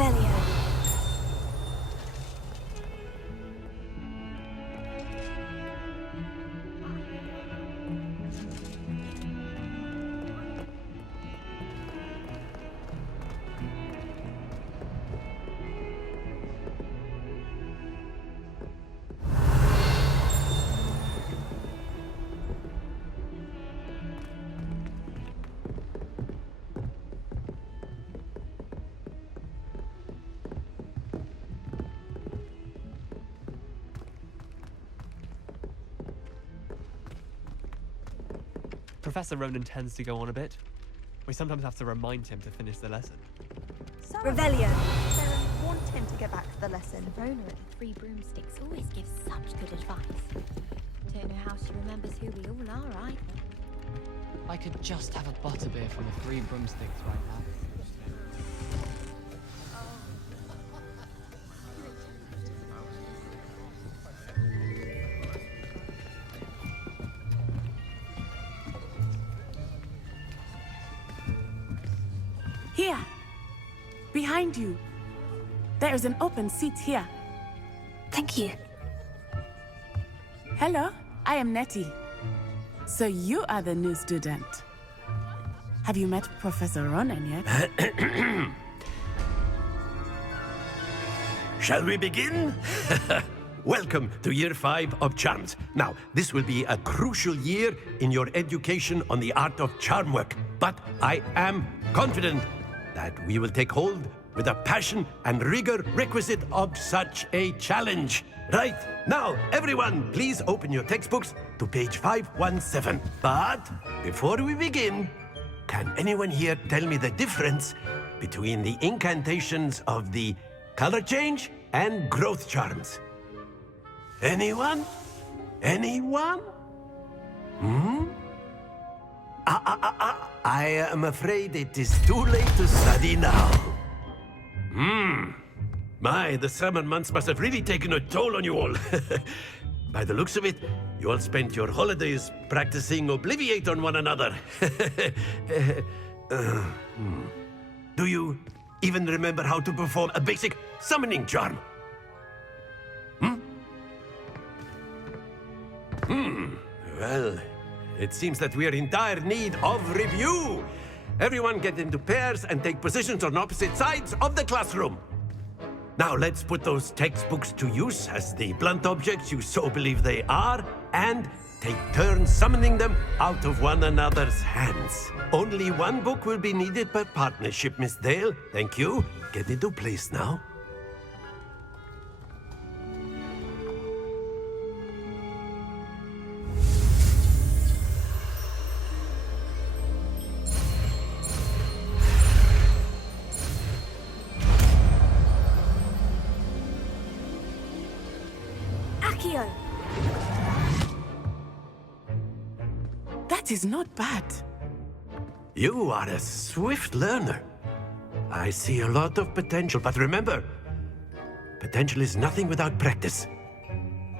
Revelio. Professor Ronan tends to go on a bit. We sometimes have to remind him to finish the lesson. Revelio. I want him to get back to the lesson. Rona at the Three Broomsticks always gives such good advice. Don't know how she remembers who we all are either. I could just have a butterbeer from the Three Broomsticks right now. Here, behind you. There is an open seat here. Thank you. Hello, I am Nettie. So you are the new student. Have you met Professor Ronan yet? Shall we begin? Welcome to Year 5 of Charms. Now, this will be a crucial year in your education on the art of charm work. But I am confident that we will take hold with the passion and rigor requisite of such a challenge. Right, now, everyone, please open your textbooks to page 517. But before we begin, can anyone here tell me the difference between the incantations of the color change and growth charms? Anyone? Anyone? I am afraid it is too late to study now. My, the summer months must have really taken a toll on you all. By the looks of it, you all spent your holidays practicing Obliviate on one another. Do you even remember how to perform a basic summoning charm? Well, it seems that we are in dire need of review. Everyone get into pairs and take positions on opposite sides of the classroom. Now let's put those textbooks to use as the blunt objects you so believe they are, and take turns summoning them out of one another's hands. Only one book will be needed per partnership, Miss Dale. Thank you. Get into place now. That is not bad. You are a swift learner. I see a lot of potential, but remember, potential is nothing without practice.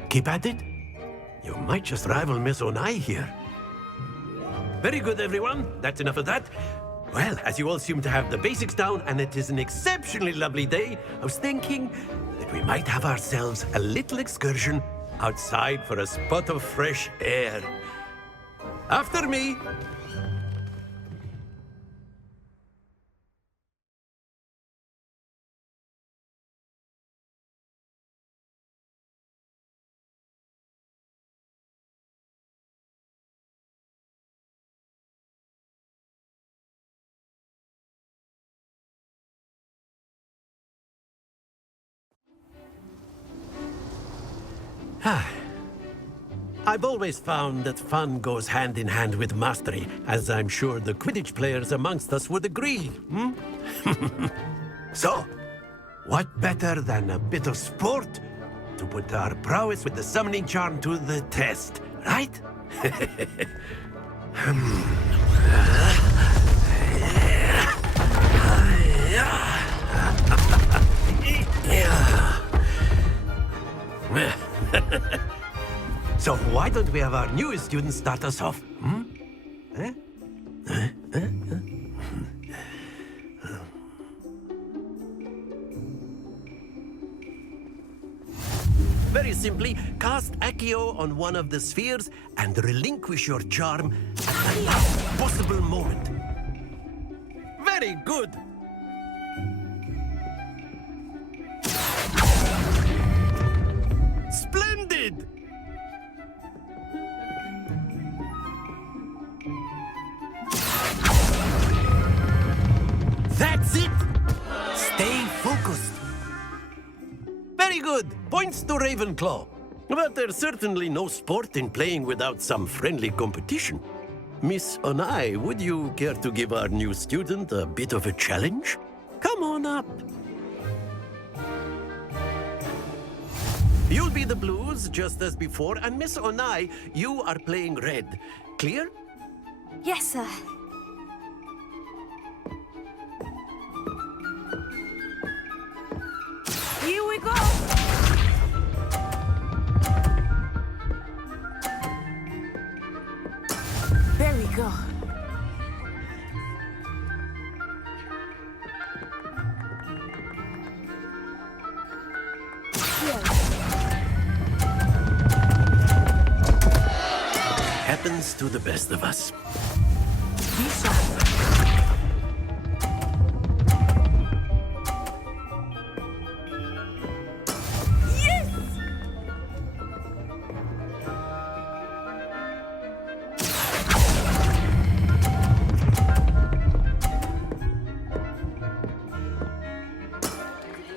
Keep at it. You might just rival Miss Onai here. Very good, everyone. That's enough of that. Well, as you all seem to have the basics down, and it is an exceptionally lovely day, I was thinking that we might have ourselves a little excursion outside for a spot of fresh air. After me! I've always found that fun goes hand in hand with mastery, as I'm sure the Quidditch players amongst us would agree, So, what better than a bit of sport to put our prowess with the summoning charm to the test, right? So why don't we have our newest student start us off? Very simply, cast Accio on one of the spheres and relinquish your charm at the last possible moment. Very good! Splendid! That's it! Stay focused. Very good. Points to Ravenclaw. But there's certainly no sport in playing without some friendly competition. Miss Onai, would you care to give our new student a bit of a challenge? Come on up. You'll be the blues just as before, and Miss Onai, you are playing red. Clear? Yes, sir. Here we go! There we go. Happens to the best of us. Be sharp.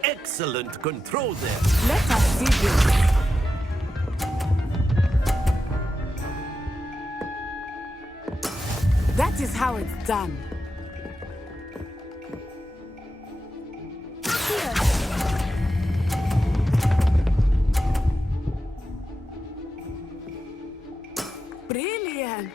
Excellent control there. Let us see this. That is how it's done. Brilliant.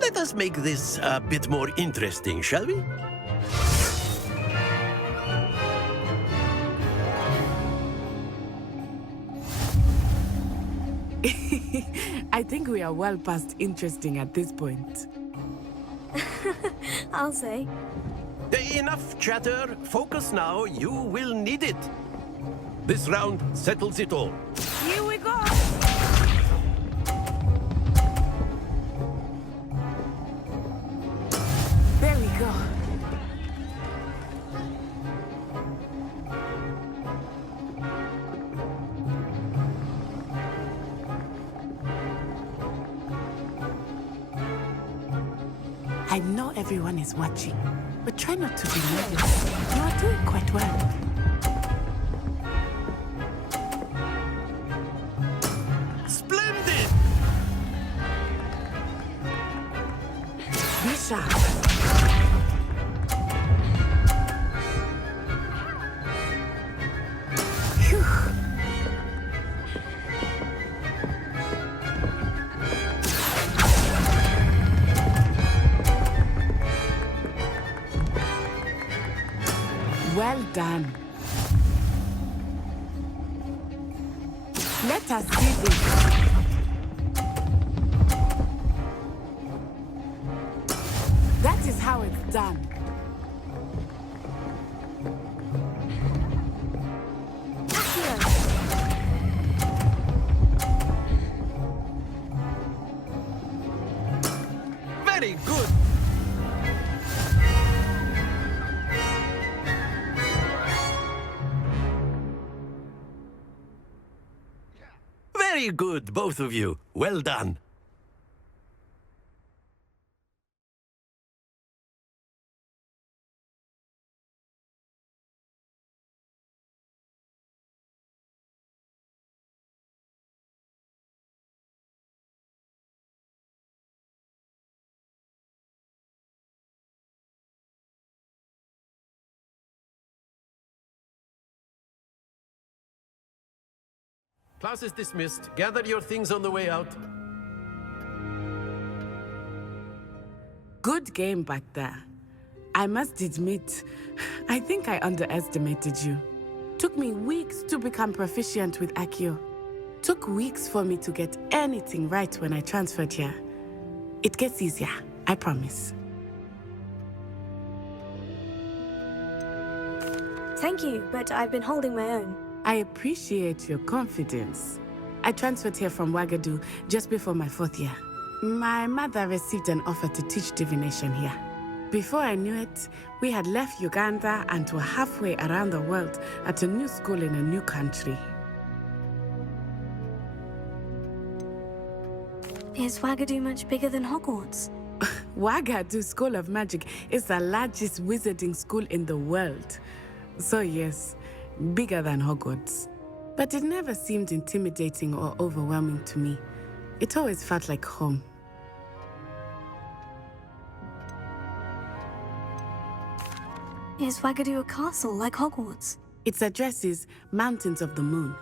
Let us make this a bit more interesting, shall we? I think we are well past interesting at this point. I'll say. Enough chatter. Focus now. You will need it. This round settles it all. Here we go. There we go. I know everyone is watching, but try not to be nervous. You are doing quite well. Splendid! Be sharp. Phew. Well done. Let us see this. That is how it's done. Very good! Very good, both of you. Well done. Class is dismissed. Gather your things on the way out. Good game back there. I must admit, I think I underestimated you. Took me weeks to become proficient with Accio. Took weeks for me to get anything right when I transferred here. It gets easier, I promise. Thank you, but I've been holding my own. I appreciate your confidence. I transferred here from Wagadu just before my 4th year. My mother received an offer to teach divination here. Before I knew it, we had left Uganda and were halfway around the world at a new school in a new country. Is Wagadu much bigger than Hogwarts? Wagadu School of Magic is the largest wizarding school in the world. So yes, bigger than Hogwarts. But it never seemed intimidating or overwhelming to me. It always felt like home. Is Wagadu a castle like Hogwarts? Its address is Mountains of the Moon.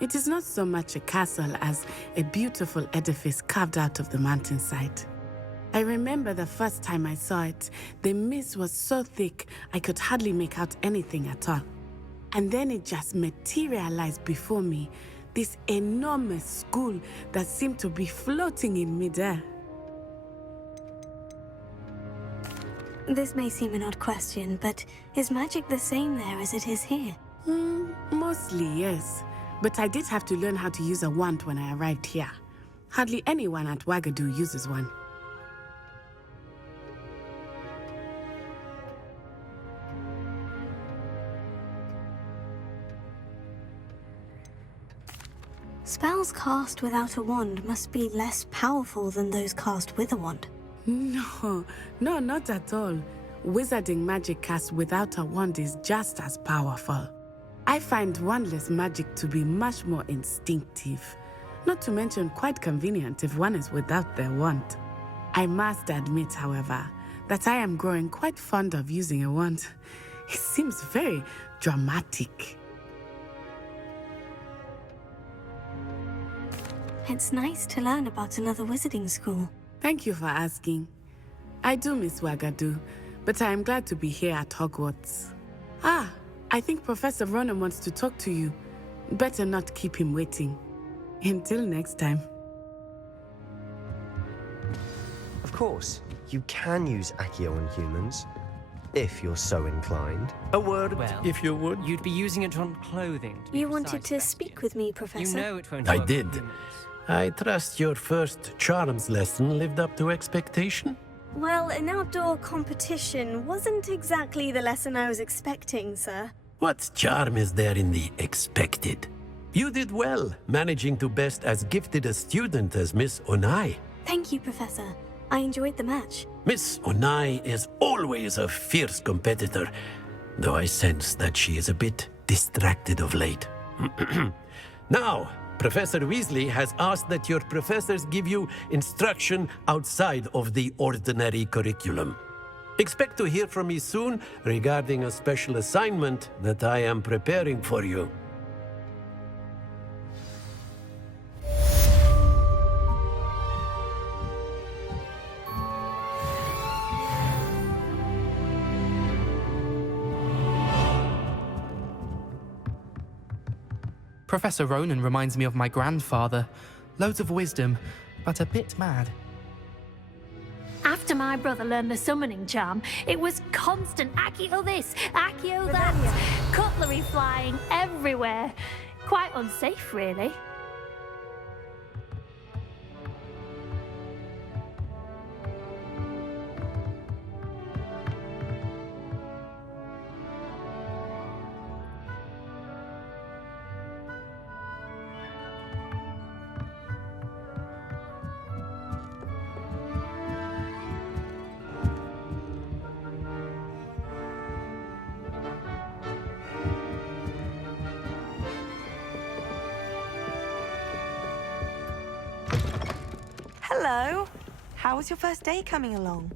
It is not so much a castle as a beautiful edifice carved out of the mountainside. I remember the first time I saw it, the mist was so thick I could hardly make out anything at all. And then it just materialized before me, this enormous school that seemed to be floating in midair. This may seem an odd question, but is magic the same there as it is here? Mostly, yes. But I did have to learn how to use a wand when I arrived here. Hardly anyone at Wagadu uses one. Spells cast without a wand must be less powerful than those cast with a wand. No, not at all. Wizarding magic cast without a wand is just as powerful. I find wandless magic to be much more instinctive. Not to mention quite convenient if one is without their wand. I must admit, however, that I am growing quite fond of using a wand. It seems very dramatic. It's nice to learn about another wizarding school. Thank you for asking. I do miss Wagadu, but I am glad to be here at Hogwarts. I think Professor Ronan wants to talk to you. Better not keep him waiting. Until next time. Of course, you can use Accio on humans, if you're so inclined. A word, Well, if you would. You'd be using it on clothing. To be You wanted precise, to speak Sebastian. with me, Professor? You know it won't I work did. with humans. I trust your first charms lesson lived up to expectation. Well, an outdoor competition wasn't exactly the lesson I was expecting, sir. What charm is there in the expected? You did well, managing to best as gifted a student as Miss Onai. Thank you, Professor. I enjoyed the match. Miss Onai is always a fierce competitor, though I sense that she is a bit distracted of late. Now, Professor Weasley has asked that your professors give you instruction outside of the ordinary curriculum. Expect to hear from me soon regarding a special assignment that I am preparing for you. Professor Ronan reminds me of my grandfather. Loads of wisdom, but a bit mad. After my brother learned the summoning charm, it was constant Accio this, Accio that, cutlery flying everywhere. Quite unsafe, really. Hello. How was your first day coming along?